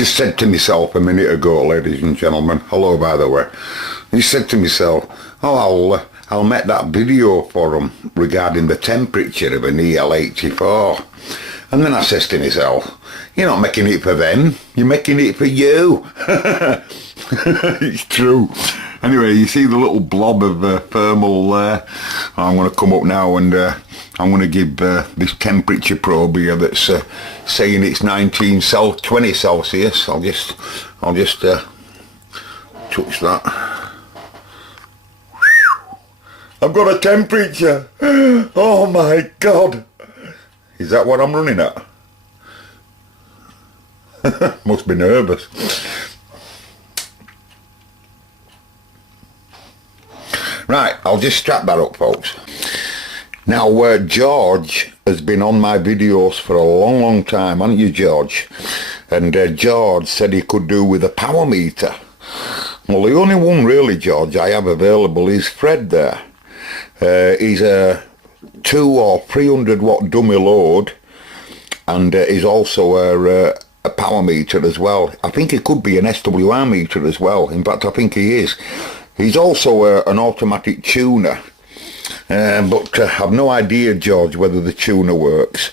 just said to myself a minute ago, ladies and gentlemen, hello by the way, I said to myself, oh, I'll make that video for them regarding the temperature of an EL84. And then I says to myself, you're not making it for them, you're making it for you. It's true. Anyway, you see the little blob of thermal there? I'm going to come up now and I'm going to give this temperature probe here that's saying it's 20 Celsius. I'll just touch that. I've got a temperature. Oh my God. Is that what I'm running at? Must be nervous. Right, I'll just strap that up, folks. Now, George has been on my videos for a long time, hasn't you, George? And George said he could do with a power meter. Well, the only one really, George, I have available is Fred there. He's a 200 or 300 watt dummy load, and he's also a power meter as well. I think it could be an SWR meter as well. In fact, I think he is. He's also an automatic tuner, but I've no idea, George, whether the tuner works,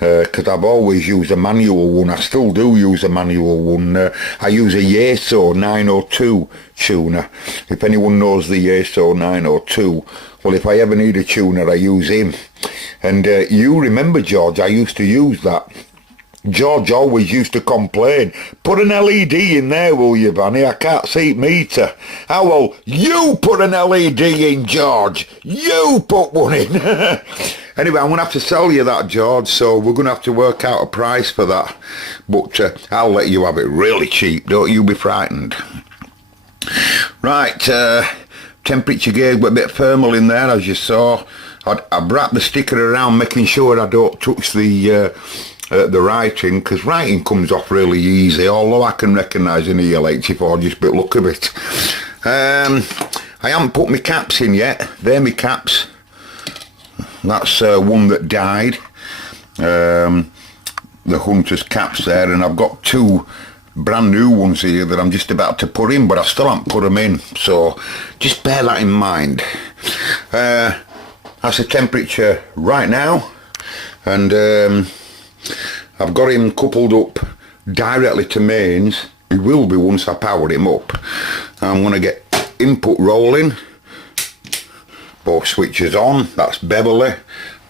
because I've always used a manual one. I still do use a manual one. I use a Yeso 902 tuner. If anyone knows the Yeso 902, well, if I ever need a tuner, I use him. And you remember, George, I used to use that. George always used to complain, put an LED in there, will you, Vanny? I can't see meter. Oh, well, you put an LED in, George. You put one in. Anyway, I'm going to have to sell you that, George, so we're going to have to work out a price for that. But I'll let you have it really cheap. Don't you be frightened. Right, temperature gauge with a bit of thermal in there, as you saw. I've wrapped the sticker around, making sure I don't touch the writing, because writing comes off really easy, although I can recognise an EL84 just by the look of it. I haven't put my caps in yet. They're my caps. That's one that died, the Hunter's caps there, and I've got two brand new ones here that I'm just about to put in, but I still haven't put them in, so just bear that in mind. That's the temperature right now, and I've got him coupled up directly to mains. He will be once I power him up. I'm going to get input rolling. Both switches on. That's Beverly.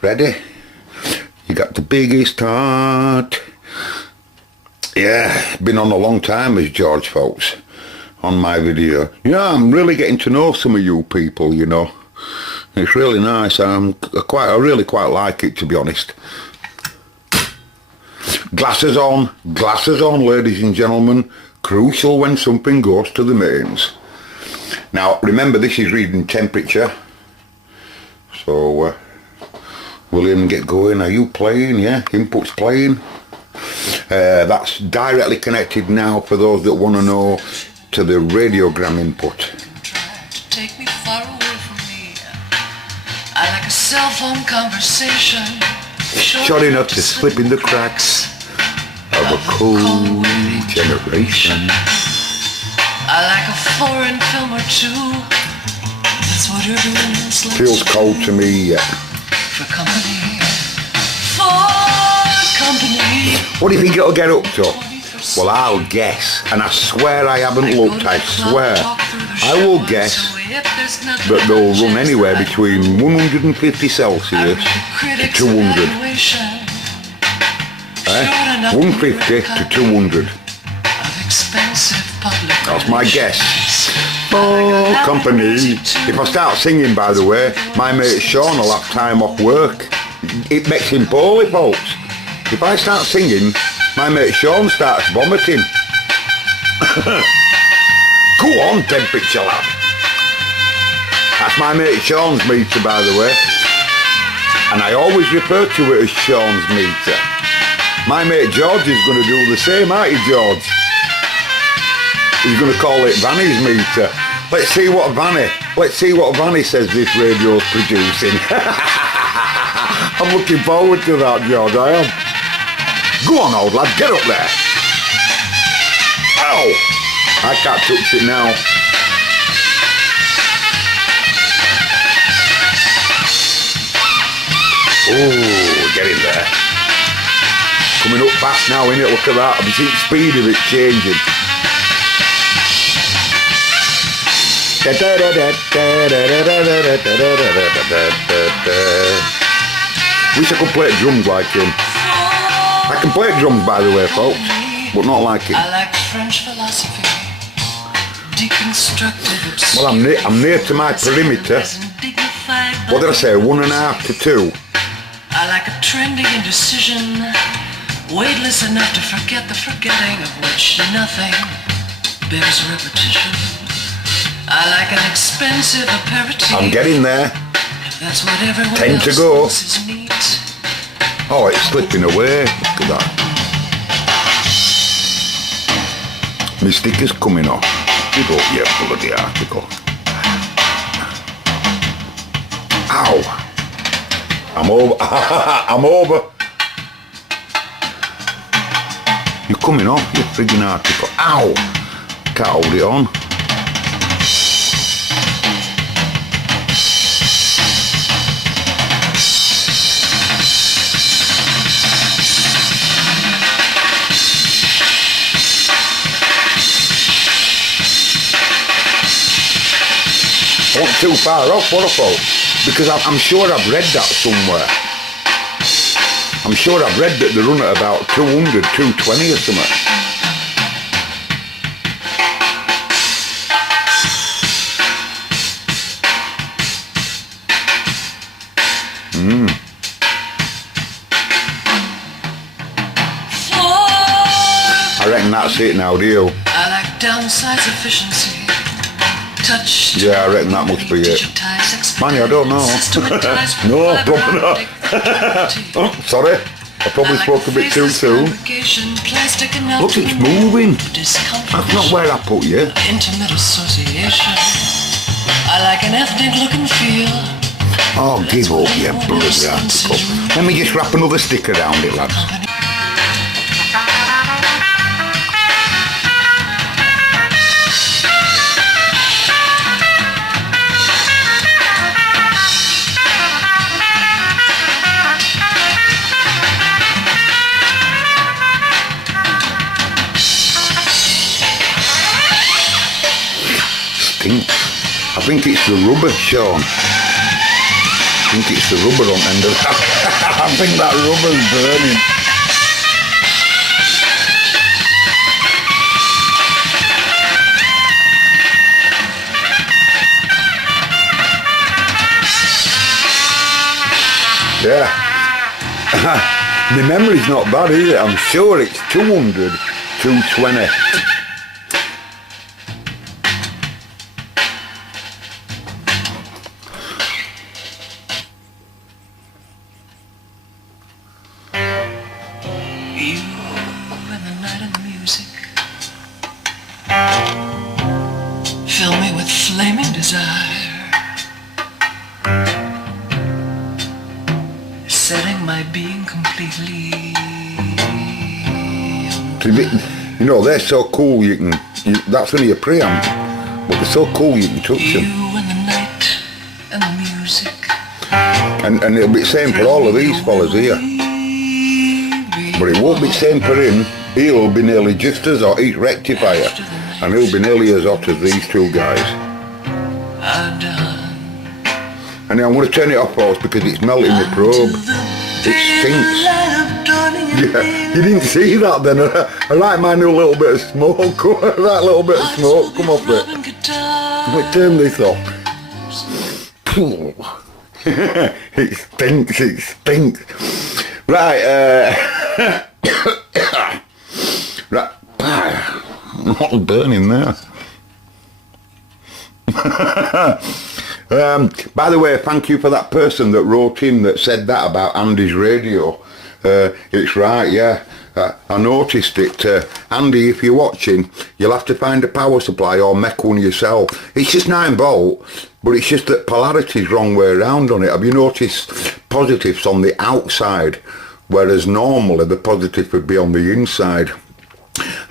Ready? You got the biggest heart. Yeah, been on a long time as George, folks, on my video. Yeah, I'm really getting to know some of you people, you know. It's really nice. I really quite like it, to be honest. Glasses on, ladies and gentlemen. Crucial when something goes to the mains. Now, remember, this is reading temperature. So, William, get going. Are you playing? Yeah, input's playing. That's directly connected now, for those that want to know, to the radiogram input. Take me far away from me. I like a cell phone conversation. Short enough to slip in the cracks of a cold generation. I like a foreign film or two. That's what everyone else likes. Feels cold to me yet. For company. For company. What do you think it'll get up to? Well, I'll guess, and I swear I haven't looked, I swear. I will guess that they'll run anywhere between 150 Celsius to 200. 150 to 200. That's my guess. Oh, company. If I start singing, by the way, my mate Sean will have time off work. It makes him poorly, folks. If I start singing, my mate Sean starts vomiting. Go on, temperature lad. That's my mate Sean's meter, by the way. And I always refer to it as Sean's meter. My mate George is going to do the same, aren't you, George? He's going to call it Vanny's meter. Let's see what Vanny says this radio's producing. I'm looking forward to that, George, I am. Go on, old lad, get up there. I can't touch it now. Oh, get in there. Coming up fast now, innit? Look at that. I see the speed of it changing. Wish I could play drums like him. I can play drums, by the way, folks, but not like him. I like French philosophy, deconstructed. Well, I'm near to my perimeter. What did I say? 1.5 to 2. I like a trendy indecision, weightless enough to forget the forgetting of which nothing bears repetition. I like an expensive aperitif. I'm getting there. That's what everyone 10 to else go. thinks is neat. Oh, it's slipping away. Look at that. My sticker's coming off. You go, yeah, bloody article. Ow. I'm over. I'm over. You're coming off, you friggin' article. Ow. Can't hold it on. I wasn't too far off, what I thought, because I'm sure I've read that somewhere. I'm sure I've read that they run at about 200, 220 or something. I reckon that's it now, do you? I like downsize efficiency. Touch. Yeah, I reckon that must be it. Manny, I don't know. No, probably not. Oh, sorry, I probably spoke a bit too soon. Look, it's moving. That's not where I put you. Intimate association. I like an ethnic look and feel. Oh, give up, you bloody article. Let me just wrap another sticker around it, lads. I think it's the rubber, Sean. I think it's the rubber on the end of that. I think that rubber's burning. Yeah. My memory's not bad, is it? I'm sure it's 200, 220. Fill me with flaming desire, setting my being completely. You know, they're so cool that's only a preamp, but they're so cool you can touch them. You and the night and the music. And it'll be the same for all of these fellas here. But it won't be the same for him. He'll be nearly just as hot, he's rectifier. And he'll be nearly as hot as these two guys. And now I'm going to turn it off, folks, because it's melting the probe. It stinks. Yeah, you didn't see that then. I like my new little bit of smoke. That little bit of smoke come off it. Let me turn this off. It stinks, it stinks. Right, right. What's burning there? By the way, thank you for that person that wrote in that said that about Andy's radio. It's right, yeah. I noticed it. Andy, if you're watching, you'll have to find a power supply or make one yourself. It's just 9 volt, but it's just that polarity's wrong way around on it. Have you noticed positives on the outside, whereas normally the positive would be on the inside?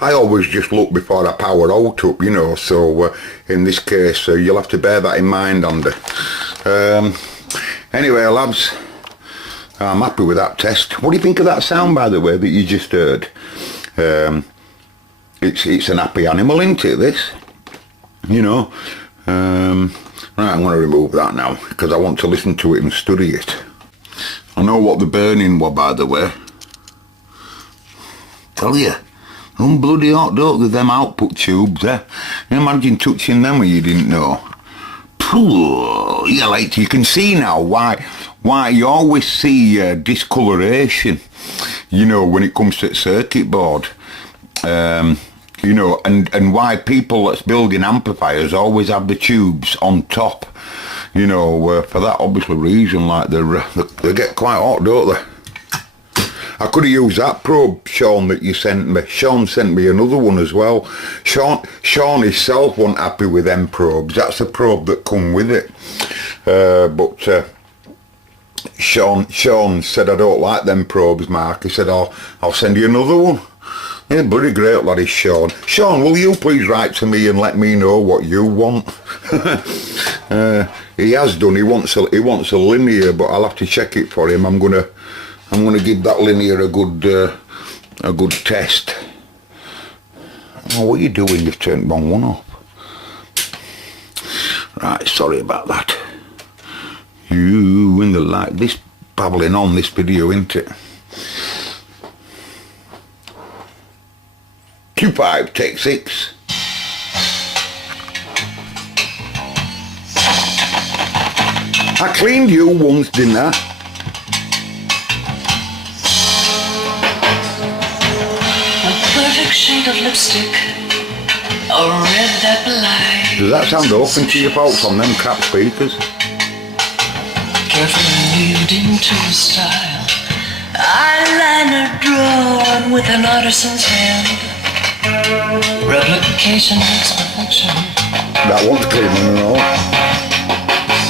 I always just look before I power out up, you know, so in this case you'll have to bear that in mind, Andy. Anyway, lads, I'm happy with that test. What do you think of that sound, by the way, that you just heard? It's an happy animal, isn't it, this? You know. Right, I'm going to remove that now, because I want to listen to it and study it. I know what the burning was, by the way. Tell you, I'm bloody hot, don't they, them output tubes, eh? You imagine touching them when you didn't know. Pooh, yeah, like you can see now why you always see discoloration, you know, when it comes to circuit board. You know, and why people that's building amplifiers always have the tubes on top, you know, for that obviously reason, like they get quite hot, don't they? I could have used that probe, Sean, that you sent me. Sean sent me another one as well. Sean himself wasn't happy with them probes. That's the probe that come with it. But Sean said, I don't like them probes, Mark. He said, I'll send you another one. Yeah, bloody great lad is Sean. Sean, will you please write to me and let me know what you want? He has done. He wants a linear, but I'll have to check it for him. I'm gonna give that linear a good test. Oh, what are you doing? You've turned wrong one off. Right, sorry about that. You in the light. This babbling on this video, isn't it? Q5, take 6. I cleaned you once, didn't I? A perfect shade of lipstick, a red that belies. Does that sound open to you folks on them crap speakers? Carefully weaved into a style, eyeliner drawn with an artisan's hand. Replication makes perfection. That one's cleaning and all.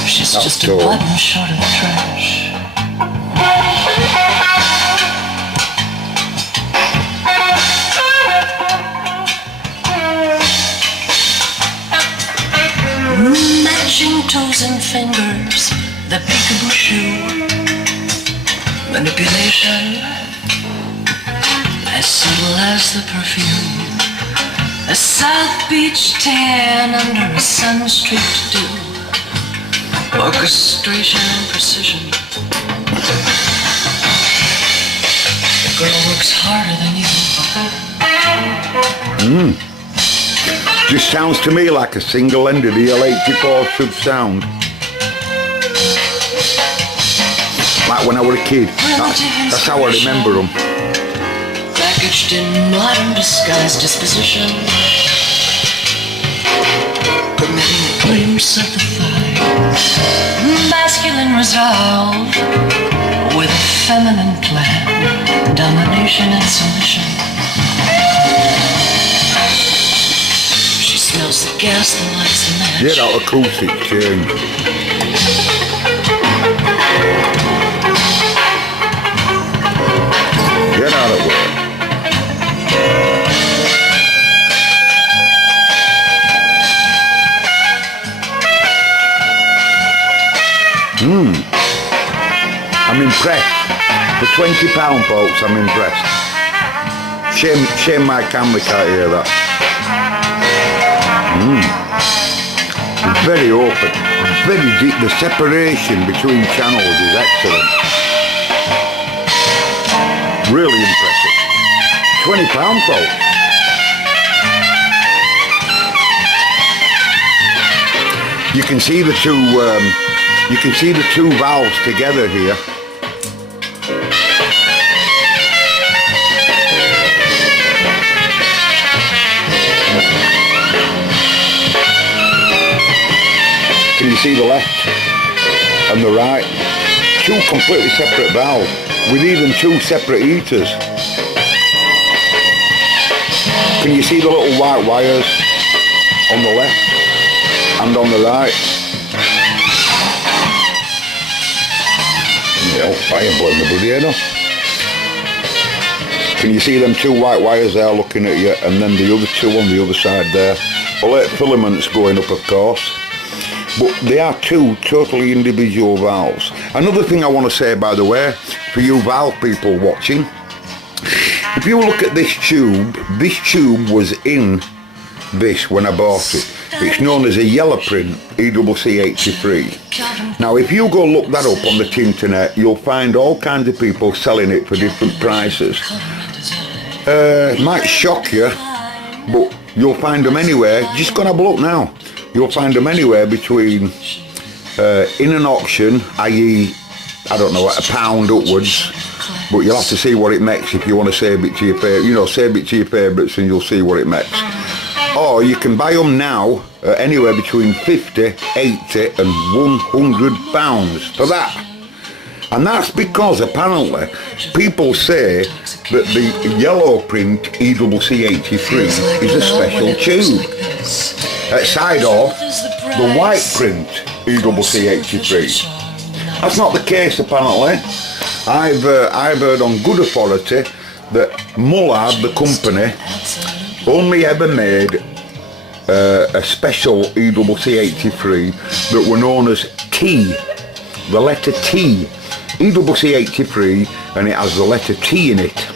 She's That's just cool. a button short of trash. Matching toes and fingers, the peekaboo shoe. Manipulation, as subtle as the perfume. A South Beach tan under a sun-streaked dew. Orchestration and precision. The girl works harder than you. Just sounds to me like a single-ended EL84 should sound. Like when I was a kid. That's how I remember them. Packaged in modern disguised disposition, permitting a glimpse of the thigh. Masculine resolve with a feminine plan, domination and submission. She smells the gas and lights the match. Yeah, that acoustic change. Get out of work. I'm impressed. For £20, folks, I'm impressed. Shame my camera can't hear that. It's very open. Very deep. The separation between channels is excellent. Really impressive. £20, folks. You can see the two. You can see the two valves together here. Can you see the left and the right? Two completely separate valves with even two separate heaters. Can you see the little white wires on the left and on the right? Yeah, fire blowing the bloody head off. Can you see them two white wires there looking at you, and then the other two on the other side there? Well, filaments going up, of course. But they are two totally individual valves. Another thing I want to say, by the way, for you valve people watching, if you look at this tube was in this when I bought it. It's known as a yellow print EL84. Now if you go look that up on the internet, you'll find all kinds of people selling it for different prices. It might shock you, but you'll find them anywhere. Just go and have a look now. You'll find them anywhere between in an auction, i.e. I don't know, £1 upwards, but you'll have to see what it makes if you want to save it to your save it to your favourites, and you'll see what it makes. Or you can buy them now anywhere between 50, 80 and £100 for that. And that's because apparently people say that the yellow print EL84 is a special tube. Outside of the white print EL84. That's not the case apparently. I've heard on good authority that Mullard, the company, only ever made a special EL84 that were known as T, the letter T. EL84, and it has the letter T in it.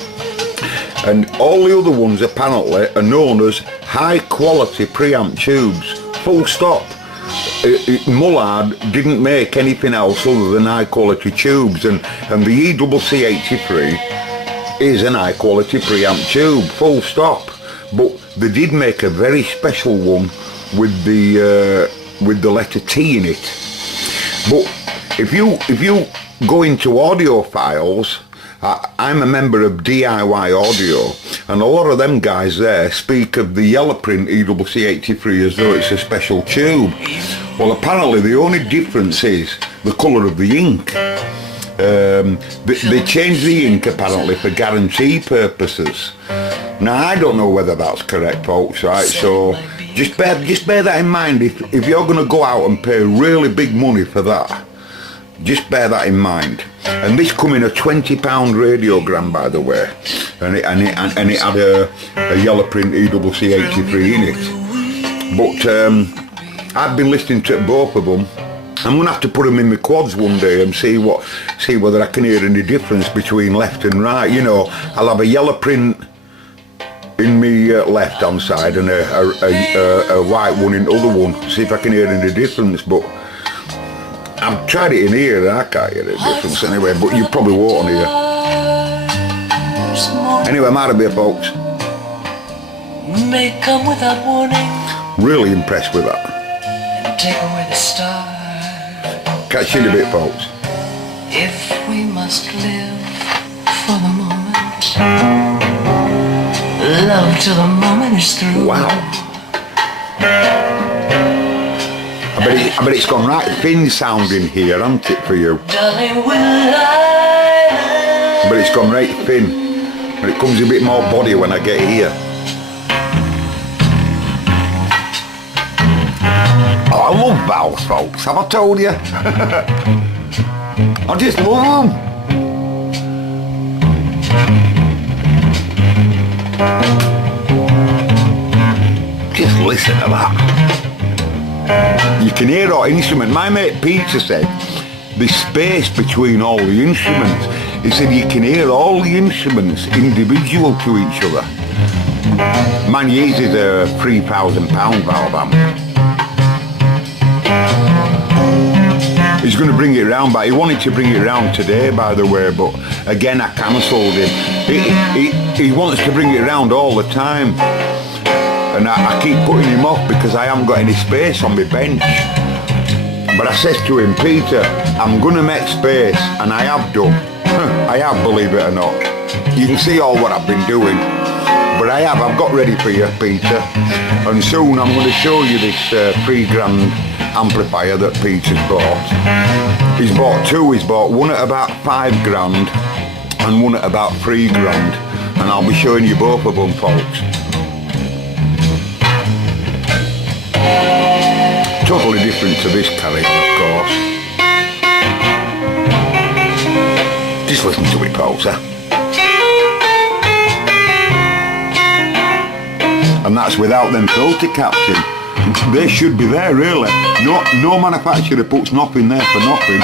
And all the other ones apparently are known as high quality preamp tubes. Full stop. Mullard didn't make anything else other than high quality tubes, and the EL84 is an high quality preamp tube. Full stop. But they did make a very special one with the letter T in it. But if you go into audiophiles, I'm a member of DIY Audio, and a lot of them guys there speak of the yellow print EL84 as though it's a special tube. Well, apparently the only difference is the colour of the ink. They changed the ink apparently for guarantee purposes. Now I don't know whether that's correct, folks, right? So just bear that in mind. If you're going to go out and pay really big money for that, just bear that in mind. And this come in a £20 radiogram, by the way, and it had a yellow print EL84 in it. But I've been listening to both of them. I'm gonna have to put them in my quads one day and see whether I can hear any difference between left and right. You know, I'll have a yellow print in me left hand side and a white one in the other one. See if I can hear any difference. But I've tried it in here and I can't hear the difference anyway, but you probably won't hear. Anyway, I'm out of here, folks. May come without warning. Really impressed with that. And take away the star. Catch you in a bit, folks. If we must live for the moment, love till the moment is through. Wow. I bet it's gone right thin sounding here, hasn't it, for you? Darling, will I But it's gone right thin, and it comes a bit more body when I get here. Oh, I love valves, folks. Have I told you? I just love them. Just listen to that. You can hear our instrument. My mate Peter said there's space between all the instruments. He said you can hear all the instruments individual to each other. Man uses a £3,000 valve amp. He's going to bring it round, but he wanted to bring it round today, by the way, but again I cancelled him. He wants to bring it round all the time, and I keep putting him off because I haven't got any space on my bench. But I says to him, Peter, I'm going to make space, and I have done. I have, believe it or not. You can see all what I've been doing, but I've got ready for you, Peter, and soon I'm going to show you this £3 amplifier that Peter's bought. He's bought two. He's bought one at about £5 and one at about £3, and I'll be showing you both of them, folks. Totally different to this carry-on, of course. Just listen to it, folks, and that's without them filter caps in. They should be there really. No manufacturer puts nothing there for nothing.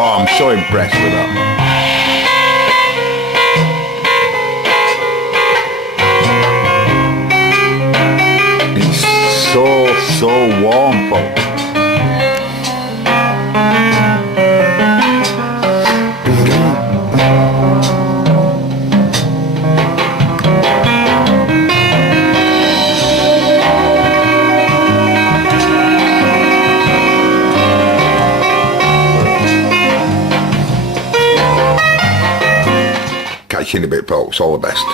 Oh, I'm so impressed with that. It's so warm, folks. Catch you in a bit, folks. All the best.